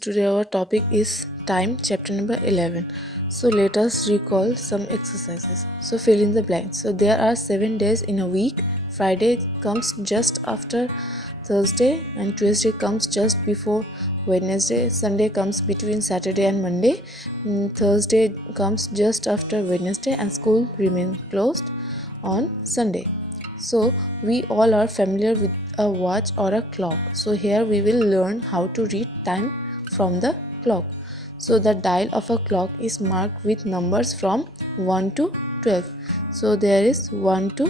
Today our topic is time, chapter number 11. So let us recall some exercises. So fill in the blanks. So there are 7 days in a week. Friday comes just after Thursday and Tuesday comes just before Wednesday. Sunday comes between Saturday and Monday. Thursday comes just after Wednesday and school remains closed on Sunday. So we all are familiar with a watch or a clock. So here we will learn how to read time from the clock. So the dial of a clock is marked with numbers from 1 to 12. So there is 1 to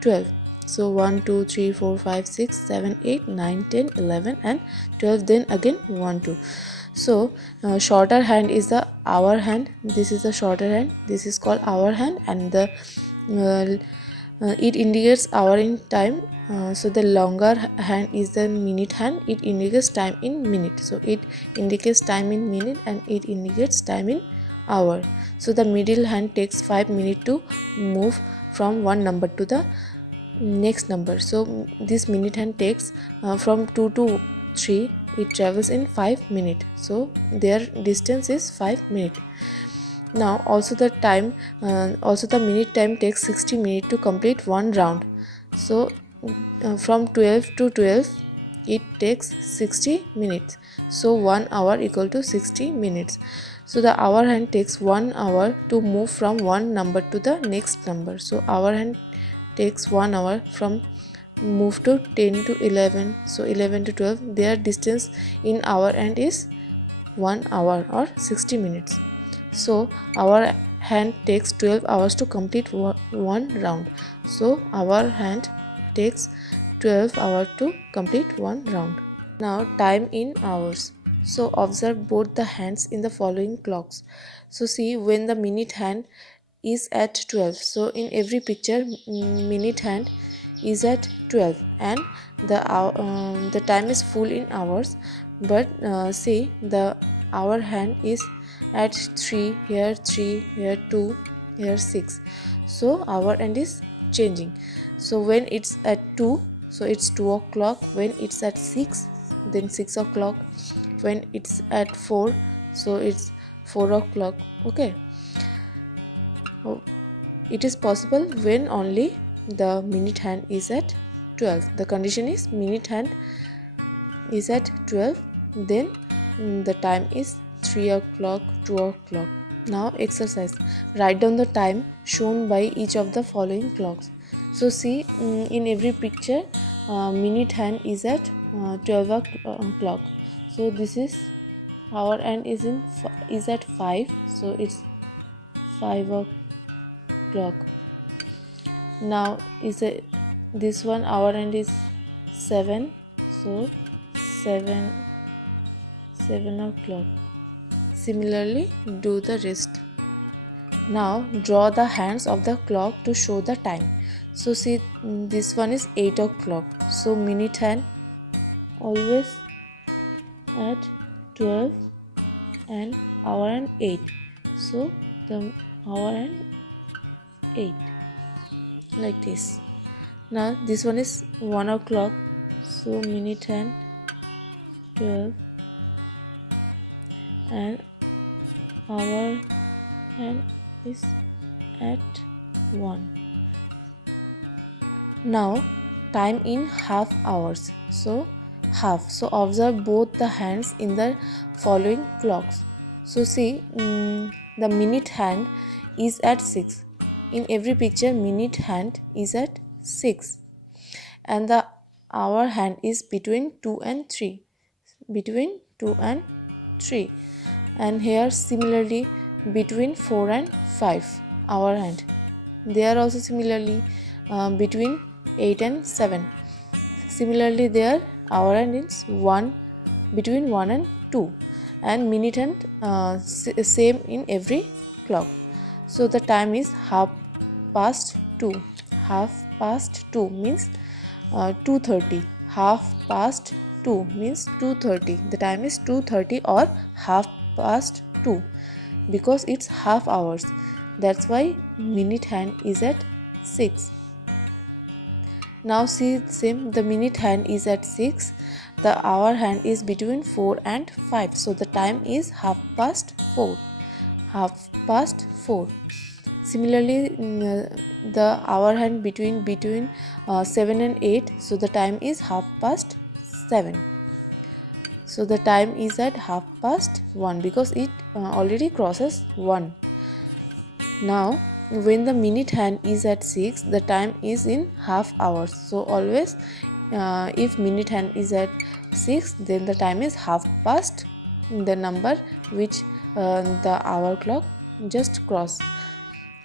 12. So 1, 2, 3, 4, 5, 6, 7, 8, 9, 10, 11 and 12, then again 1, 2. So shorter hand is the hour hand. This is the shorter hand. This is called hour hand, and the it indicates hour in time. So the longer hand is the minute hand. It indicates time in minute. So it indicates time in minute and it indicates time in hour. So the middle hand takes 5 minutes to move from one number to the next number. So this minute hand takes from 2 to 3. It travels in 5 minutes. So their distance is 5 minutes. Now also the minute time takes 60 minutes to complete one round. So from 12 to 12 it takes 60 minutes. So 1 hour equal to 60 minutes. So the hour hand takes 1 hour to move from one number to the next number. So hour hand takes 1 hour from move to 10 to 11. So 11 to 12, their distance in hour hand is 1 hour or 60 minutes. So our hand takes 12 hours to complete one round. So our hand takes 12 hours to complete one round. Now time in hours. So observe both the hands in the following clocks. So see, when the minute hand is at 12. So in every picture minute hand is at 12 and the time is full in hours, but see, the hour hand is at 3, here 3, here 2, here 6. So hour hand is changing. So when it's at 2, so it's 2 o'clock. When it's at 6, then 6 o'clock. When it's at 4, so it's 4 o'clock. Okay. It is possible when only the minute hand is at 12. The condition is minute hand is at 12, then the time is 3 o'clock, 2 o'clock. Now exercise. Write down the time shown by each of the following clocks. So see, in every picture minute hand is at 12 o'clock. So this is hour hand is at 5. So it's 5 o'clock. Now this one hour hand is 7. So 7 o'clock. Similarly, do the rest. Now draw the hands of the clock to show the time. So see, this one is 8 o'clock. So minute hand always at 12 and hour hand 8. So the hour hand 8, like this. Now this one is 1 o'clock. So minute hand 12 and hour hand is at 1. Now time in half hours. So half. So observe both the hands in the following clocks. So see, the minute hand is at 6. In every picture minute hand is at 6 and the hour hand is between 2 and 3. Between 2 and 3. And here similarly between 4 and 5 hour hand. There also similarly between 8 and 7. Similarly there hour hand is 1, between 1 and 2, and minute hand same in every clock. So the time is half past 2. Half past 2 means 2:30. Half past 2 means 2:30. The time is 2:30 or half past 2 because it's half hours. That's why minute hand is at 6. Now see, same, the minute hand is at 6 the hour hand is between 4 and 5, so the time is 4:30. 4:30. Similarly, the hour hand between 7 and 8, so the time is 7:30. So the time is at 1:30 because it already crosses 1. Now when the minute hand is at 6, the time is in half hours. So always if minute hand is at 6, then the time is 1/2 the number which the hour clock just cross.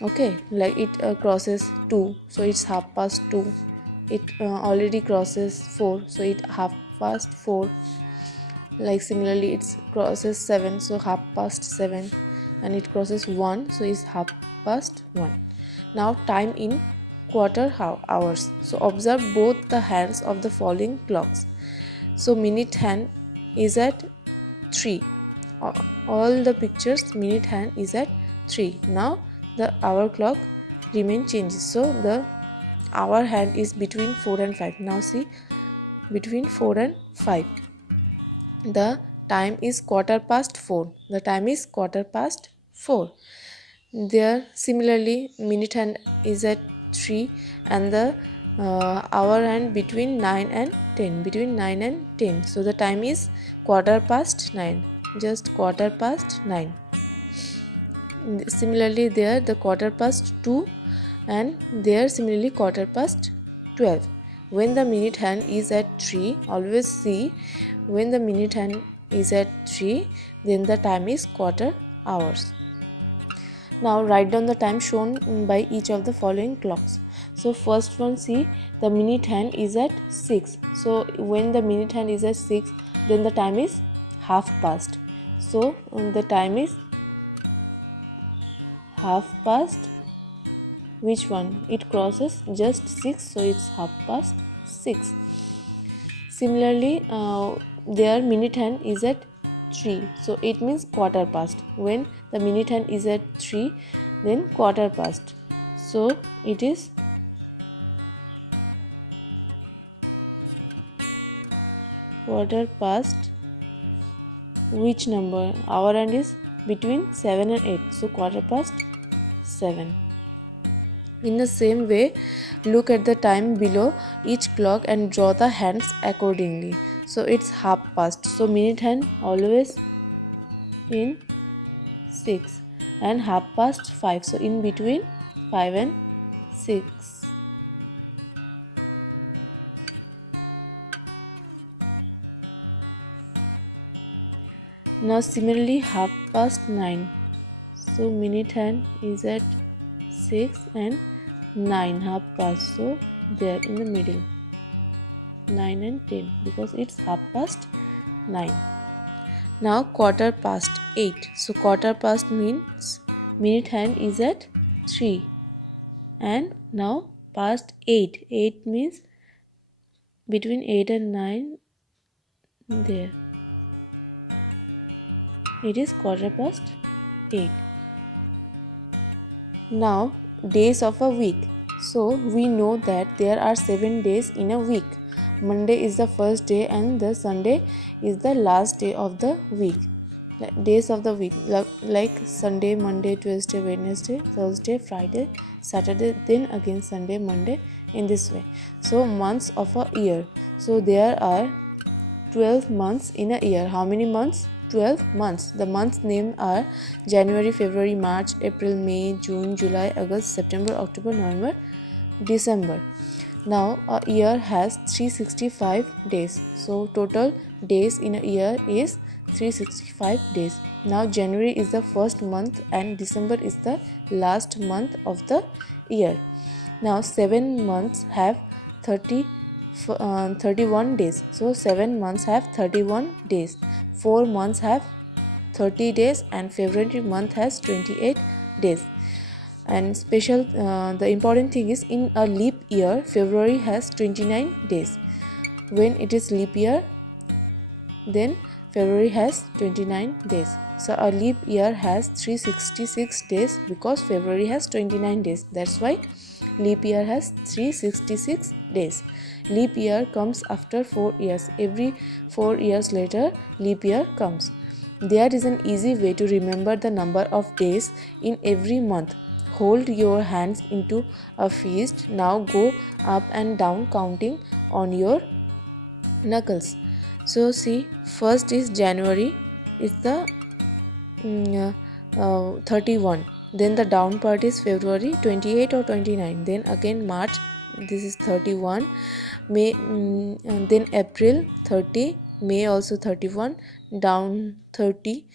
Okay, like it crosses 2, so it's 2:30. It already crosses 4, so it 4:30. Like similarly it crosses 7, so 7:30, and it crosses 1, so it's 1:30. Now time in quarter hours. So observe both the hands of the following clocks. So minute hand is at 3. All the pictures minute hand is at 3. Now the hour clock remain changes. So the hour hand is between 4 and 5. Now see, between 4 and 5. The time is 4:15. The time is 4:15. There similarly minute hand is at 3, and the hour hand between 9 and 10. Between 9 and 10. So the time is 9:15. Just 9:15. Similarly there the 2:15, and there similarly 12:15. When the minute hand is at 3, always see, when the minute hand is at 3, then the time is quarter hours. Now write down the time shown by each of the following clocks. So first one, see, the minute hand is at 6. So when the minute hand is at 6, then the time is 1/2. So the time is 1/2. Which one? It crosses just 6, so it's 6:30. Similarly, their minute hand is at 3, so it means 1/4. When the minute hand is at 3, then 1/4. So it is 1/4. Which number? Our hand is between 7 and 8, so 7:15. In the same way, look at the time below each clock and draw the hands accordingly. So it's 1/2. So minute hand always in 6, and 1/2:05. So in between 5 and 6. Now similarly 9:30. So minute hand is at 6 and 9, 1/2. So there in the middle, 9 and 10, because it's 9:30. Now 8:15. So 8:15 means minute hand is at 3, and now past 8. 8 means between 8 and 9. There it is 8:15. Now days of a week. So we know that there are 7 days in a week. Monday is the first day and the Sunday is the last day of the week. Days of the week, like Sunday, Monday, Tuesday, Wednesday, Thursday, Friday, Saturday, then again Sunday, Monday, in this way. So months of a year. So there are 12 months in a year. How many months? 12 months. The months named are January, February, March, April, May, June, July, August, September, October, November, December. Now a year has 365 days. So total days in a year is 365 days. Now January is the first month and December is the last month of the year. Now 7 months have 31 days. So 7 months have 31 days. 4 months have 30 days, and February month has 28 days. And the important thing is, in a leap year, February has 29 days. When it is leap year, then February has 29 days. So a leap year has 366 days because February has 29 days. That's why leap year has 366 days. Leap year comes after 4 years. Every 4 years later, leap year comes. There is an easy way to remember the number of days in every month. Hold your hands into a fist. Now go up and down counting on your knuckles. So see, first is January, it's the 31. Then the down part is February 28 or 29. Then again March, this is 31. May, and then April 30. May also 31. Down 30.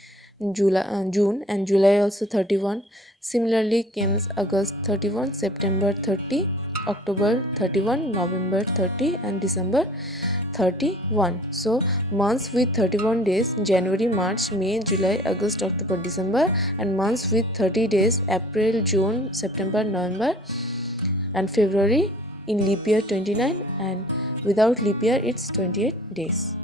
June and July also 31. Similarly comes August 31, September 30, October 31, November 30, and December 31. So months with 31 days: January, March, May, July, August, October, December. And months with 30 days: April, June, September, November, and February. In leap year 29, and without leap year it's 28 days.